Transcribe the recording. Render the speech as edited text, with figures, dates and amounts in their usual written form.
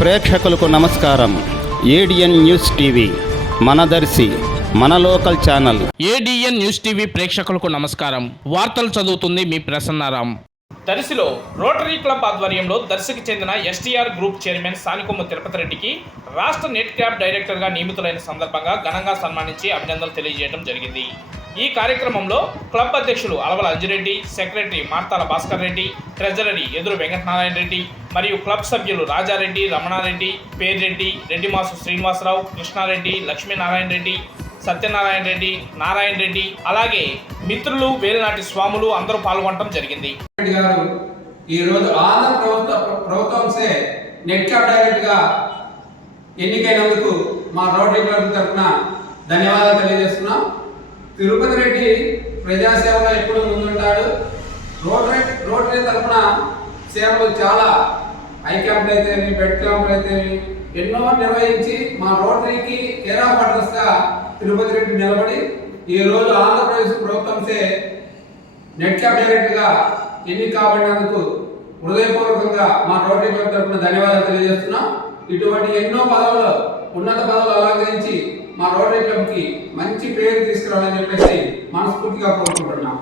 ప్రేక్షకులకు నమస్కారం. ADN news TV మనదర్శి మన local channel. ADN news TV ప్రేక్షకులకు నమస్కారం. వార్తలు చదువుతుంది మీ ప్రసన్నారాం. దర్శిలో రోటరీ క్లబ్ ఆధ్వర్యంలో దర్శికి చెందిన STR group chairman Sanikommu Tirupati రెడ్డికి రాష్ట్ర నెట్ క్యాప్ డైరెక్టర్గా నియమితులైన సందర్భంగా ఘనంగా సన్మానించి అభినందనలు తెలియజేయడం జరిగింది. ఈ కార్యక్రమంలో క్లబ్ అధ్యక్షులు అలవల అంజిరెడ్డి, సెక్రటరీ మార్తాల భాస్కర్ రెడ్డి, ట్రెజరరీ ఎదురు వెంకటనారాయణ రెడ్డి మరియు క్లబ్ సభ్యులు రాజారెడ్డి, రమణారెడ్డి, పేర్రెడ్డి, రెడ్డిమాసు శ్రీనివాసరావు, కృష్ణారెడ్డి, లక్ష్మీనారాయణ రెడ్డి, సత్యనారాయణ రెడ్డి, నారాయణ రెడ్డి, అలాగే మిత్రులు, వేలునాటి స్వాములు అందరూ పాల్గొనడం జరిగింది. ఈరోజు ఆంధ్ర ప్రభుత్వంసే నెట్ క్యాప్ డైరెక్టర్గా ఎన్నికైనందుకు మా రోటరీ క్లబ్ తరఫున ధన్యవాదాలు తెలియజేస్తున్నాం. తిరుపతి రెడ్డి ప్రజాసేవలో ఎప్పుడు ముందుంటాడు. రోటరీ తరఫున సేవలు చాలా ఐ క్యాంపులు అయితేమి, బెడ్ క్యాంపులు అయితేమి ఎన్నో నిర్వహించి మా రోటరీకి కేర్ ఆఫ్ అడ్రస్గా తిరుపతి రెడ్డి నిలబడి ఈరోజు ఆంధ్రప్రదేశ్ ప్రభుత్వంసే నెట్ క్యాప్ డైరెక్టర్గా ఎన్నిక కాబడినందుకు హృదయపూర్వకంగా మా రోటరీ క్లబ్ తరఫున ధన్యవాదాలు తెలియజేస్తున్నాం. ఇటువంటి ఎన్నో పదవులు, ఉన్నత పదవులు అలంకరించి మా రోటరీ క్లబ్కి మంచి పేరు తీసుకురావాలని చెప్పేసి మనస్ఫూర్తిగా కోరుకుంటున్నాం.